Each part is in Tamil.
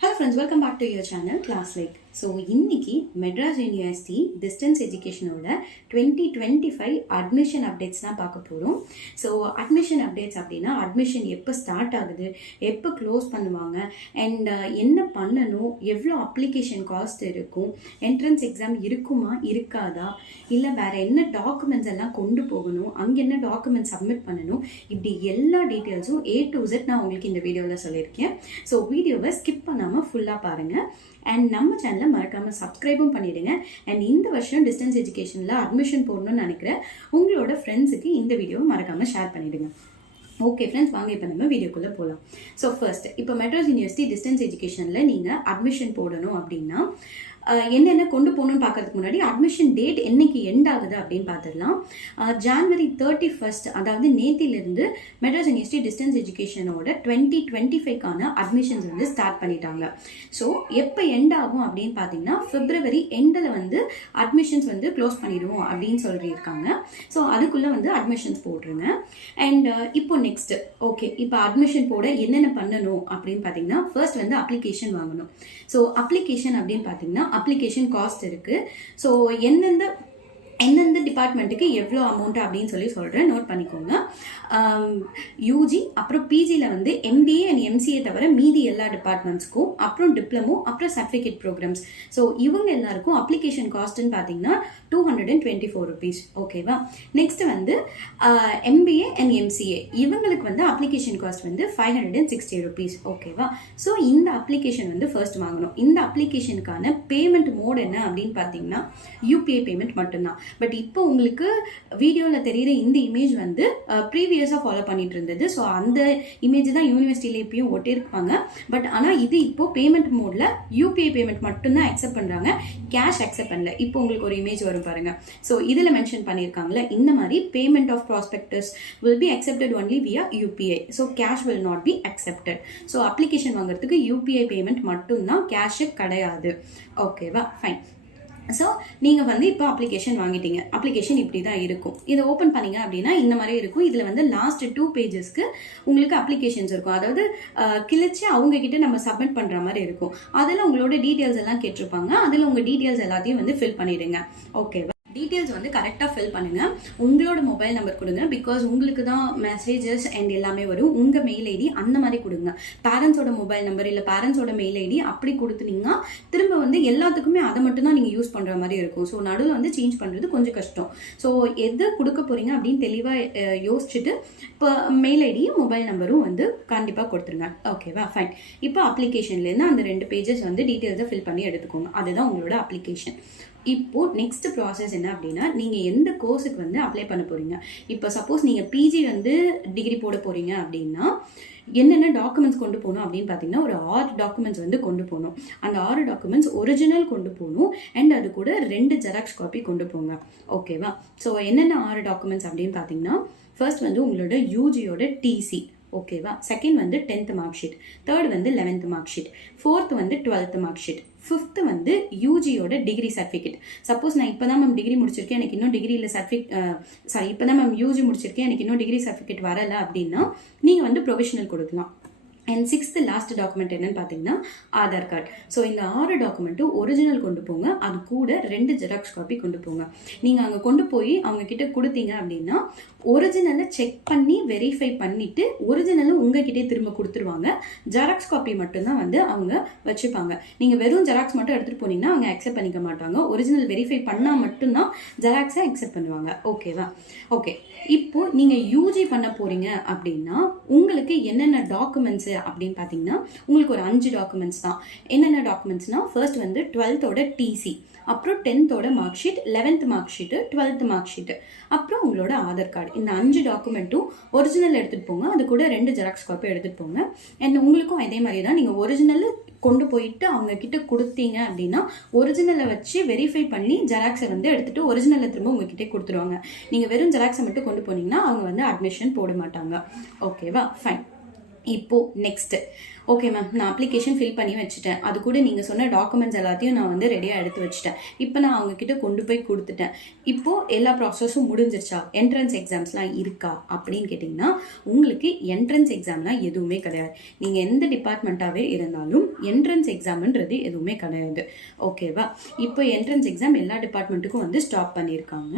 Hello friends, welcome back to your channel Class Like. So இன்னைக்கு மெட்ராஸ் யூனிவர்சிட்டி டிஸ்டன்ஸ் எஜுகேஷனோட 2025 அட்மிஷன் அப்டேட்ஸ் தான் பார்க்க போகிறோம். ஸோ அட்மிஷன் அப்டேட்ஸ் அப்படின்னா அட்மிஷன் எப்போ ஸ்டார்ட் ஆகுது, எப்போ க்ளோஸ் பண்ணுவாங்க, அண்ட் என்ன பண்ணணும், எவ்வளோ அப்ளிகேஷன் காஸ்ட் இருக்கும், என்ட்ரன்ஸ் எக்ஸாம் இருக்குமா இருக்காதா, இல்லை வேறு என்ன டாக்குமெண்ட்ஸ் எல்லாம் கொண்டு போகணும், அங்கே என்ன டாக்குமெண்ட்ஸ் சப்மிட் பண்ணணும், இப்படி எல்லா டீட்டெயில்ஸும் A to Z நான் உங்களுக்கு இந்த வீடியோவில் சொல்லியிருக்கேன். ஸோ வீடியோவை ஸ்கிப் பண்ணாமல் ஃபுல்லாக பாருங்கள். அண்ட் நம்ம சேனலை மறக்காமல் சப்ஸ்கிரைபும் பண்ணிவிடுங்க. அண்ட் இந்த வருஷம் டிஸ்டன்ஸ் எஜுகேஷனில் அட்மிஷன் போடணும்னு நினைக்கிற உங்களோட ஃப்ரெண்ட்ஸுக்கு இந்த வீடியோவை மறக்காமல் ஷேர் பண்ணிவிடுங்க. ஓகே ஃப்ரெண்ட்ஸ், வாங்க இப்போ நம்ம வீடியோக்குள்ளே போகலாம். ஸோ ஃபர்ஸ்ட், இப்போ மெட்ராஸ் யூனிவர்சிட்டி டிஸ்டன்ஸ் எஜுகேஷனில் நீங்கள் அட்மிஷன் போடணும் அப்படின்னா என்னென்ன கொண்டு போகணும்னு பார்க்கறதுக்கு முன்னாடி அட்மிஷன் டேட் என்னைக்கு எண்ட் ஆகுது அப்படின்னு பார்த்துடலாம். January 31, அதாவது நேத்திலிருந்து மெட்ராஸ் யூனிவர்சிட்டி டிஸ்டன்ஸ் எஜுகேஷனோட 2025க்கான அட்மிஷன்ஸ் வந்து ஸ்டார்ட் பண்ணிட்டாங்க. ஸோ எப்போ எண்ட் ஆகும் அப்படின்னு பார்த்தீங்கன்னா February எண்டில் வந்து அட்மிஷன்ஸ் வந்து க்ளோஸ் பண்ணிடுவோம் அப்படின்னு சொல்லியிருக்காங்க. ஸோ அதுக்குள்ளே வந்து அட்மிஷன்ஸ் போட்டுருங்க. அண்ட் இப்போ நெக்ஸ்ட், ஓகே, இப்போ அட்மிஷன் போட என்னென்ன பண்ணணும் அப்படின்னு பார்த்தீங்கன்னா ஃபர்ஸ்ட் வந்து அப்ளிகேஷன் வாங்கணும். ஸோ அப்ளிகேஷன் அப்படின்னு பார்த்தீங்கன்னா அப்ளிகேஷன் காஸ்ட் இருக்குது. ஸோ எந்தெந்த டிபார்ட்மெண்ட்டுக்கு எவ்வளோ அமௌண்ட் அப்படின்னு சொல்கிறேன், நோட் பண்ணிக்கோங்க. யூஜி அப்புறம் பிஜியில் வந்து MBA அண்ட் MCA தவிர மீதி எல்லா டிபார்ட்மெண்ட்ஸ்க்கும், அப்புறம் டிப்ளமோ, அப்புறம் சர்டிஃபிகேட் ப்ரோக்ராம்ஸ், ஸோ இவங்க எல்லாருக்கும் அப்ளிகேஷன் காஸ்ட்னு பார்த்தீங்கன்னா 224 rupees. ஓகேவா. நெக்ஸ்ட் வந்து MBA அண்ட் MCA இவங்களுக்கு வந்து அப்ளிகேஷன் காஸ்ட் வந்து 560 rupees. ஓகேவா. ஸோ இந்த அப்ளிகேஷன் வந்து ஃபர்ஸ்ட் வாங்கணும். இந்த அப்ளிகேஷனுக்கான பேமெண்ட் மோட் என்ன அப்படின்னு பார்த்தீங்கன்னா UPI பேமெண்ட் மட்டும்தான். பட் இப்போ உங்களுக்கு வீடியோவில் தெரியுற இந்த இமேஜ் வந்து ப்ரீவியஸாக ஃபாலோ பண்ணிட்டு இருந்தது. ஸோ அந்த இமேஜ் தான் யூனிவர்சிட்டியில் இப்பயும் ஒட்டியிருப்பாங்க. பட் ஆனால் இது இப்போ பேமெண்ட் மோடில் UPI பேமெண்ட் மட்டும்தான் அக்செப்ட் பண்ணுறாங்க, கேஷ் அக்செப்ட் பண்ணல. இப்போ உங்களுக்கு ஒரு இமேஜ் வரும் பாருங்க. ஸோ இதில் மென்ஷன் பண்ணியிருக்காங்களே, இந்த மாதிரி payment of prospectus will be accepted only via UPI. So cash will not be accepted. So application வாங்குறதுக்கு UPI பேமெண்ட் மட்டும்தான், கேஷு கிடையாது. ஓகேவா, ஃபைன். ஸோ நீங்கள் வந்து இப்போ அப்ளிகேஷன் வாங்கிட்டீங்க. அப்ளிகேஷன் இப்படி தான் இருக்கும். இதை ஓப்பன் பண்ணிங்க அப்படின்னா இந்த மாதிரி இருக்கும். இதில் வந்து லாஸ்ட் 2 pagesக்கு உங்களுக்கு அப்ளிகேஷன்ஸ் இருக்கும். அதாவது கிழிச்சு அவங்கக்கிட்ட நம்ம சப்மிட் பண்ணுற மாதிரி இருக்கும். அதில் உங்களோட டீட்டெயில்ஸ் எல்லாம் கேட்டிருப்பாங்க. அதில் உங்கள் டீட்டெயில்ஸ் எல்லாத்தையும் வந்து ஃபில் பண்ணிடுங்க. ஓகேவா. டீட்டெயில்ஸ் வந்து கரெக்டாக ஃபில் பண்ணுங்கள். உங்களோட மொபைல் நம்பர் கொடுங்க, பிகாஸ் உங்களுக்கு தான் மெசேஜஸ் அண்ட் எல்லாமே வரும். உங்கள் மெயில் ஐடி அந்த மாதிரி கொடுங்க. பேரண்ட்ஸோட மொபைல் நம்பர் இல்லை பேரண்ட்ஸோட மெயில் ஐடி அப்படி கொடுத்துனீங்கன்னா திரும்ப வந்து எல்லாத்துக்குமே அதை மட்டும் தான் நீங்கள் யூஸ் பண்ணுற மாதிரி இருக்கும். ஸோ நடுவில் வந்து சேஞ்ச் பண்ணுறது கொஞ்சம் கஷ்டம். ஸோ எது கொடுக்க போகிறீங்க அப்படின்னு தெளிவாக யோசிச்சுட்டு இப்போ மெயில் ஐடியும் மொபைல் நம்பரும் வந்து கண்டிப்பாக கொடுத்துருங்க. ஓகேவா, ஃபைன். இப்போ அப்ளிகேஷன்லேருந்து அந்த 2 pages வந்து டீட்டெயில்ஸை ஃபில் பண்ணி எடுத்துக்கோங்க. அதுதான் உங்களோட அப்ளிகேஷன். இப்போ நெக்ஸ்ட் ப்ராசஸ் என்ன அப்படின்னா, நீங்கள் எந்த கோர்ஸுக்கு வந்து அப்ளை பண்ண போகிறீங்க. இப்போ சப்போஸ் நீங்கள் பிஜி வந்து டிகிரி போட போகிறீங்க அப்படின்னா என்னென்ன டாக்குமெண்ட்ஸ் கொண்டு போகணும் அப்படின்னு பார்த்தீங்கன்னா ஒரு 6 டாக்குமெண்ட்ஸ் வந்து கொண்டு போகணும். அந்த 6 டாக்குமெண்ட்ஸ் ஒரிஜினல் கொண்டு போகணும். அண்ட் அது கூட 2 ஜெராக்ஸ் காப்பி கொண்டு போங்க. ஓகேவா. ஸோ என்னென்ன 6 டாக்குமெண்ட்ஸ் அப்படின்னு பார்த்தீங்கன்னா ஃபர்ஸ்ட் வந்து உங்களோட யூஜியோட TC. ஓகேவா. செகண்ட் வந்து 10th மார்க் ஷீட், தேர்ட் வந்து 11th மார்க் ஷீட், ஃபோர்த் வந்து 12th மார்க் ஷீட், ஃபிஃப்த் வந்து யூஜியோட டிகிரி சர்டிஃபிகேட். சப்போஸ் நான் இப்போ தான் மேம் டிகிரி முடிச்சிருக்கேன், எனக்கு இன்னும் டிகிரியில் இப்போ தான் மேம் யூஜி முடிச்சிருக்கேன், எனக்கு இன்னும் டிகிரி சர்டிஃபிகேட் வரலை அப்படின்னா நீங்கள் வந்து ப்ரொவிஷனல் கொடுக்கலாம். அண்ட் 6th லாஸ்ட் டாக்குமெண்ட் என்னன்னு பார்த்தீங்கன்னா ஆதார் கார்டு. ஸோ இந்த 6 டாக்குமெண்ட்டும் ஒரிஜினல் கொண்டு போங்க. அது கூட 2 ஜெராக்ஸ் காப்பி கொண்டு போங்க. நீங்கள் அங்கே கொண்டு போய் அவங்க கிட்ட கொடுத்தீங்க அப்படின்னா ஒரிஜினலை செக் பண்ணி வெரிஃபை பண்ணிட்டு ஒரிஜினலும் உங்ககிட்டே திரும்ப கொடுத்துருவாங்க. ஜெராக்ஸ் காப்பி மட்டும்தான் வந்து அவங்க வச்சுப்பாங்க. நீங்கள் வெறும் ஜெராக்ஸ் மட்டும் எடுத்துகிட்டு போனீங்கன்னா அவங்க அக்செப்ட் பண்ணிக்க மாட்டாங்க. ஒரிஜினல் வெரிஃபை பண்ணால் மட்டும்தான் ஜெராக்ஸை அக்செப்ட் பண்ணுவாங்க. ஓகேவா. ஓகே, இப்போ நீங்கள் யூஜி பண்ண போறீங்க அப்படின்னா உங்களுக்கு என்னென்ன டாக்குமெண்ட்ஸ் அப்படின்னு பார்த்தீங்கன்னா உங்களுக்கு ஒரு 5 டாக்குமெண்ட்ஸ் தான். என்னென்ன டாக்குமெண்ட்ஸ்னா ஃபர்ஸ்ட் வந்து 12th TC, அப்புறம் 10th mark sheet, 11th mark sheet, 12th mark sheet, அப்புறம் உங்களோட ஆதார் கார்டு. இந்த 5 டாக்குமெண்ட்டும் ஒரிஜினல் எடுத்துகிட்டு போங்க. அது கூட 2 ஜெராக்ஸ் காப்பி எடுத்துகிட்டு போங்க. அண்ட் உங்களுக்கும் அதே மாதிரி தான், நீங்கள் ஒரிஜினல் கொண்டு போயிட்டு அவங்க கிட்ட கொடுத்தீங்க அப்படின்னா ஒரிஜினலை வச்சு வெரிஃபை பண்ணி ஜெராக்ஸை வந்து எடுத்துட்டு ஒரிஜினலை திரும்ப உங்ககிட்ட கொடுத்துருவாங்க. நீங்கள் வெறும் ஜெராக்ஸை மட்டும் கொண்டு போனீங்கன்னா அவங்க வந்து அட்மிஷன் போட மாட்டாங்க. ஓகேவா, ஃபைன். இப்போ நெக்ஸ்ட் ஓகே மேம், நான் அப்ளிகேஷன் ஃபில் பண்ணி வச்சுட்டேன், அது கூட நீங்கள் சொன்ன டாக்குமெண்ட்ஸ் எல்லாத்தையும் நான் வந்து ரெடியாக எடுத்து வச்சுட்டேன், இப்போ நான் அவங்கக்கிட்ட கொண்டு போய் கொடுத்துட்டேன், இப்போது எல்லா ப்ராசஸும் முடிஞ்சிருச்சா, என்ட்ரன்ஸ் எக்ஸாம்ஸ்லாம் இருக்கா அப்படின்னு கேட்டிங்கன்னா உங்களுக்கு என்ட்ரன்ஸ் எக்ஸாம்லாம் எதுவுமே கிடையாது. நீங்கள் எந்த டிபார்ட்மெண்ட்டாகவே இருந்தாலும் என்ட்ரன்ஸ் எக்ஸாம்ன்றது எதுவுமே கிடையாது. ஓகேவா? இப்போ என்ட்ரன்ஸ் எக்ஸாம் எல்லா டிபார்ட்மெண்ட்டுக்கும் வந்து ஸ்டாப் பண்ணியிருக்காங்க.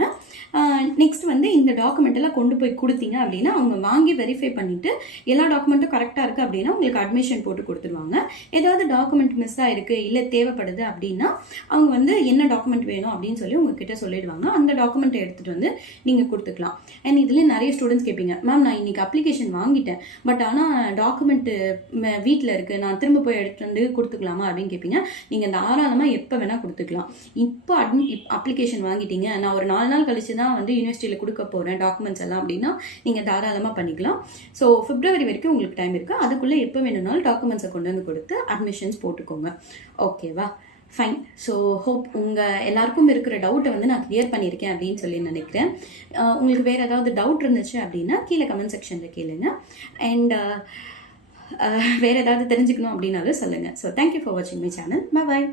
நெக்ஸ்ட் வந்து இந்த டாக்குமெண்ட் எல்லாம் கொண்டு போய் கொடுத்தீங்க அப்படின்னா அவங்க வாங்கி வெரிஃபை பண்ணிவிட்டு எல்லா டாக்குமெண்ட்டும் கரெக்டாக இருக்குது அப்படின்னா உங்களுக்கு அட்மிஷன் போட்டு கொடுத்துருவாங்க. ஏதாவது டாக்குமெண்ட் மிஸ் ஆகிருக்கு இல்லை தேவைப்படுது அப்படின்னா அவங்க வந்து என்ன டாக்குமெண்ட் வேணும் அப்படின்னு சொல்லி உங்ககிட்ட சொல்லிடுவாங்க. அந்த டாக்குமெண்ட்டை எடுத்துகிட்டு வந்து நீங்கள் கொடுத்துக்கலாம். அண்ட் இதில் நிறைய ஸ்டூடெண்ட்ஸ் கேட்பீங்க, மேம் நான் இன்றைக்கி அப்ளிகேஷன் வாங்கிட்டேன், பட் ஆனால் டாக்குமெண்ட்டு வீட்டில் இருக்குது, நான் திரும்ப போய் எடுத்துகிட்டு வந்து கொடுத்துக்கலாமா அப்படின்னு கேட்பீங்க. நீங்கள் தாராளமாக எப்போ வேணால் கொடுத்துக்கலாம். இப்போ அப்ளிகேஷன் வாங்கிட்டீங்க, நான் ஒரு 4 நாள் கழிச்சு தான் வந்து யூனிவர்சிட்டியில் கொடுக்க போகிறேன் டாக்குமெண்ட்ஸ் எல்லாம் அப்படின்னா நீங்கள் தாராளமாக பண்ணிக்கலாம். ஸோ பிப்ரவரி வரைக்கும் உங்களுக்கு டைம் இருக்குது. அதுக்குள்ளே எப்போ வேணும்னாலும் டாக்குமெண்ட்ஸை கொண்டு வந்து கொடுத்து அட்மிஷன்ஸ் போட்டுக்கோங்க. ஓகேவா? ஃபைன். ஸோ ஹோப் உங்கள் எல்லாருக்கும் இருக்கிற டவுட்டை வந்து நான் கிளியர் பண்ணியிருக்கேன் அப்படின்னு சொல்லி நினைக்கிறேன். உங்களுக்கு வேறு ஏதாவது டவுட் இருந்துச்சு அப்படின்னா கீழே கமெண்ட் செக்ஷனில் கேளுங்க. அண்ட் வேறு ஏதாவது தெரிஞ்சுக்கணும் அப்படின்னாலும் சொல்லுங்கள். ஸோ தேங்க்யூ ஃபார் வாட்சிங் மை சேனல். பாய்.